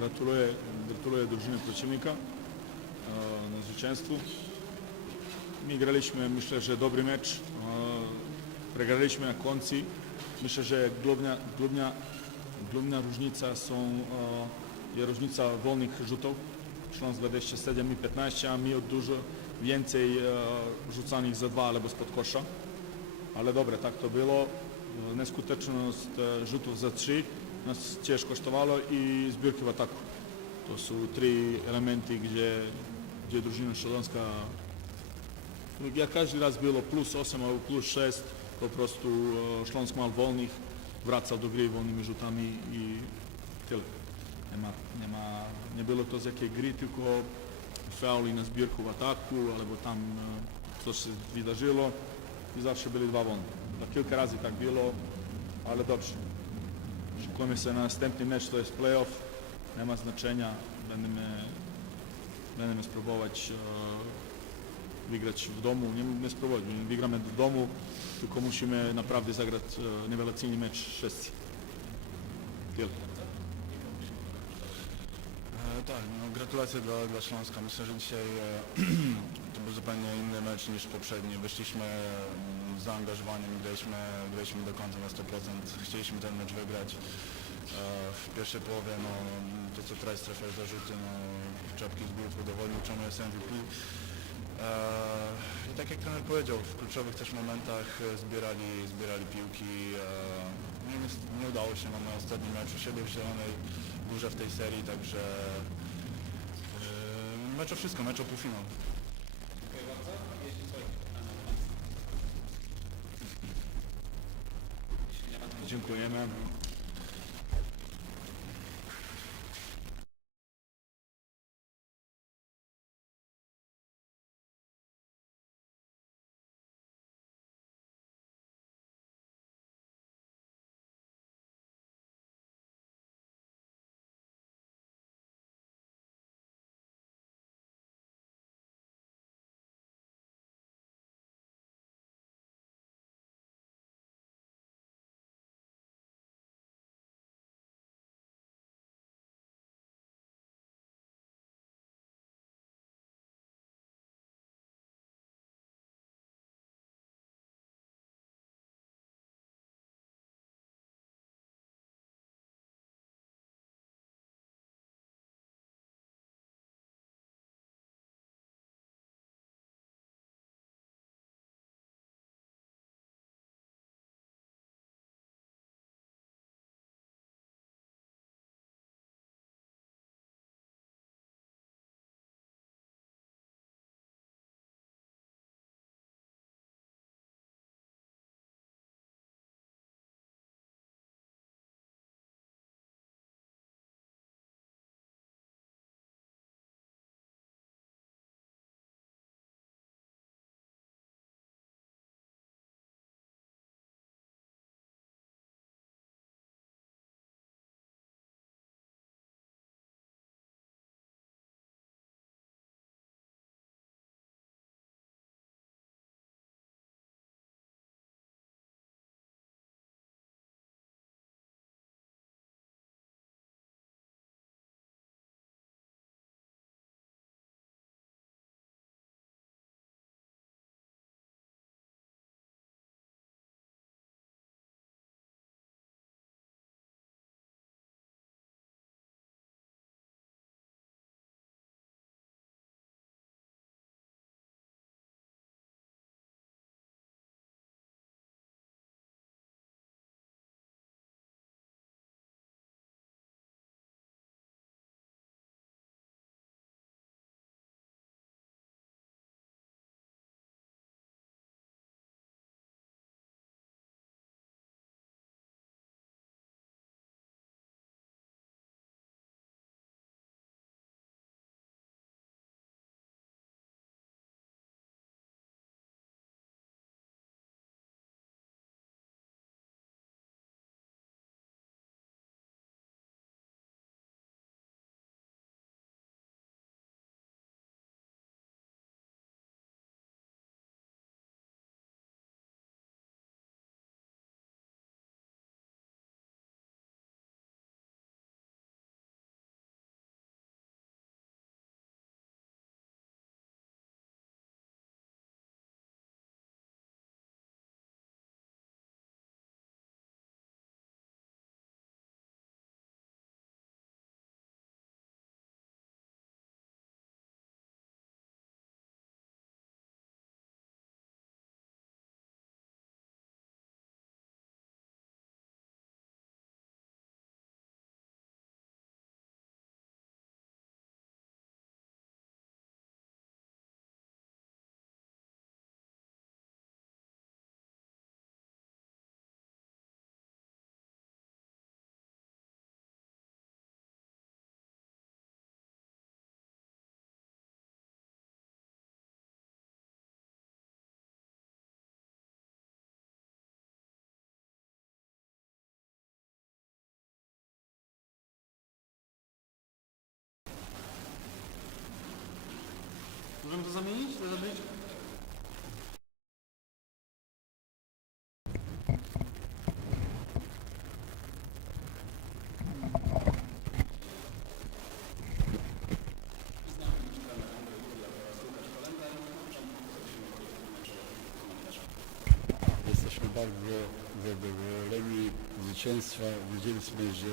gratuluję, gratuluję drużynie przeciwnika e, na zwycięstwu. My graliśmy, myślę, że dobry mecz. E, Przegraliśmy na końcu. Myślę, że główna, główna, główna różnica są, jest różnica wolnych rzutów. Śląsk 27 i 15, a od dużo więcej e, rzucanych za dwa albo spod kosza. Ale dobre, tak to było. Neskuteczność rzutów za trzy nas też kosztowało i zbiórki w ataku. To są trzy elementy, gdzie, gdzie drużyna śląska no, jak każdy raz było plus 8 albo plus 6, po prostu e, Śląsk mal wolnych, wracał do gry wolnymi rzutami i tyle. Nie, ma, nie, ma, nie było to z jakiej gry, tylko fauli na zbiórku w ataku, albo tam e, coś się wydarzyło i zawsze byli dwa wolne. To kilka razy tak było, ale dobrze. Szykujemy się na następny mecz, to jest playoff, nie ma znaczenia, będziemy, będziemy spróbować e, wygrać w domu, nie, nie spróbować, wygramy w domu, tylko musimy naprawdę zagrać e, mecz wszyscy. Tyle. Tak, no, gratulacje dla, dla Śląska. Myślę, że dzisiaj e, to był zupełnie inny mecz niż poprzedni. Wyszliśmy mm, zaangażowaniem, graliśmy, graliśmy do końca na 100%. Chcieliśmy ten mecz wygrać. E, w pierwszej połowie no, to co teraz trafiają zarzuty, no, czapki z głów udowodnił czemu jest MVP. E, I tak jak trener powiedział, w kluczowych też momentach e, zbierali, zbierali piłki. E, nie, nie udało się, mamy ostatni mecz u siebie w Zielonej Górze w tej serii, także mecz o wszystko, mecz o półfinał. Dziękujemy. To zamienić? To zrobić? Jesteśmy bardzo zadowoleni z zwycięstwa. Wiedzieliśmy, że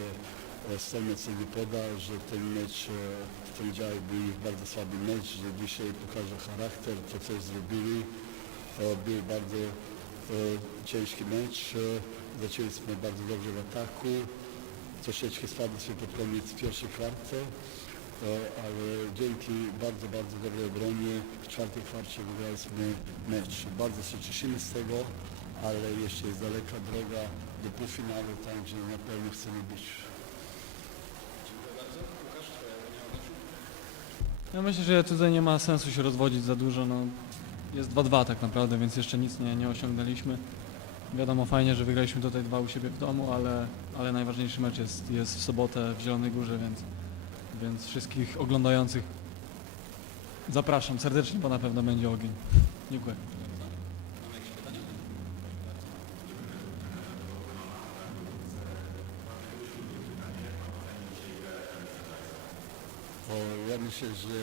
Stelmec nie poda, że ten mecz e, w poniedziałek był już bardzo słaby mecz, że dzisiaj pokaże charakter, to co zrobili. E, Był bardzo e, ciężki mecz. E, Zaczęliśmy bardzo dobrze w ataku. Troszeczkę spadliśmy pod koniec pierwszej kwarty. E, ale dzięki bardzo, bardzo dobrej obronie w czwartej kwarcie wygraliśmy mecz. Bardzo się cieszymy z tego, ale jeszcze jest daleka droga do półfinału, także na pewno chcemy być. Ja myślę, że tutaj nie ma sensu się rozwodzić za dużo. No, jest 2-2 tak naprawdę, więc jeszcze nic nie, nie osiągnęliśmy. Wiadomo, fajnie, że wygraliśmy tutaj dwa u siebie w domu, ale, ale najważniejszy mecz jest, jest w sobotę w Zielonej Górze, więc, więc wszystkich oglądających zapraszam serdecznie, bo na pewno będzie ogień. Dziękuję. O, myślę, że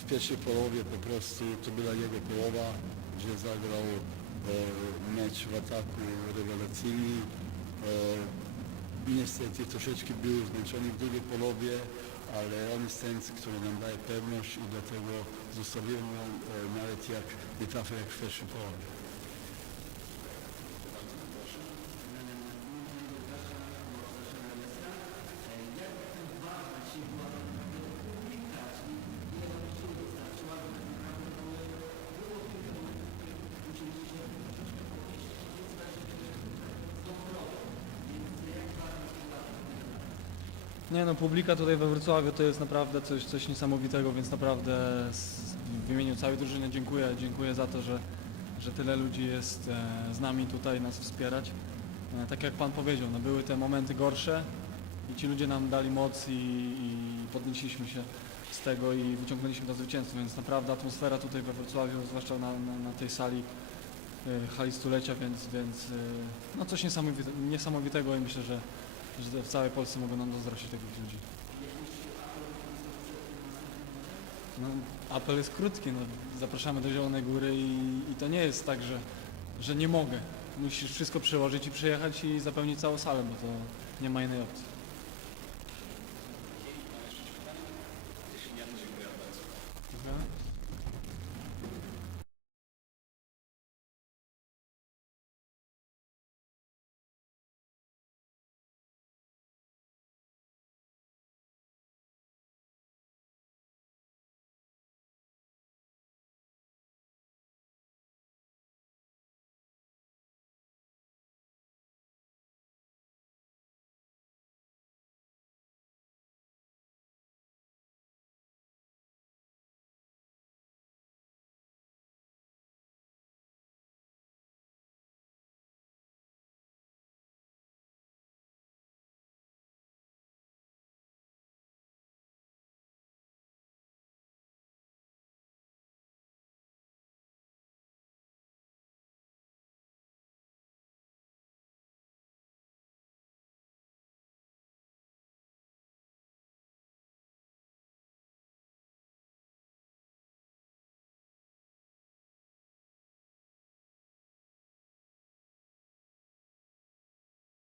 w pierwszej połowie po prostu to była jego połowa, gdzie zagrał e, mecz w ataku rewelacyjny. E, niestety troszeczkę był zmęczony w drugiej połowie, ale on jest ten, który nam daje pewność i dlatego zostawiłem ją e, nawet jak nie trafię jak w pierwszej połowie. Nie no, publika tutaj we Wrocławiu to jest naprawdę coś, coś niesamowitego, więc naprawdę w imieniu całej drużyny dziękuję, dziękuję za to, że, że tyle ludzi jest e, z nami tutaj nas wspierać. E, tak jak Pan powiedział, no były te momenty gorsze i ci ludzie nam dali moc i, i podnieśliśmy się z tego i wyciągnęliśmy to zwycięstwo, więc naprawdę atmosfera tutaj we Wrocławiu, zwłaszcza na, na, na tej sali e, hali stulecia, więc, więc e, no coś niesamowite, niesamowitego i myślę, że że w całej Polsce mogą nam zazdrościć takich ludzi. No, apel jest krótki, no, zapraszamy do Zielonej Góry i, i to nie jest tak, że, że nie mogę. Musisz wszystko przełożyć i przyjechać i zapełnić całą salę, bo to nie ma innej opcji.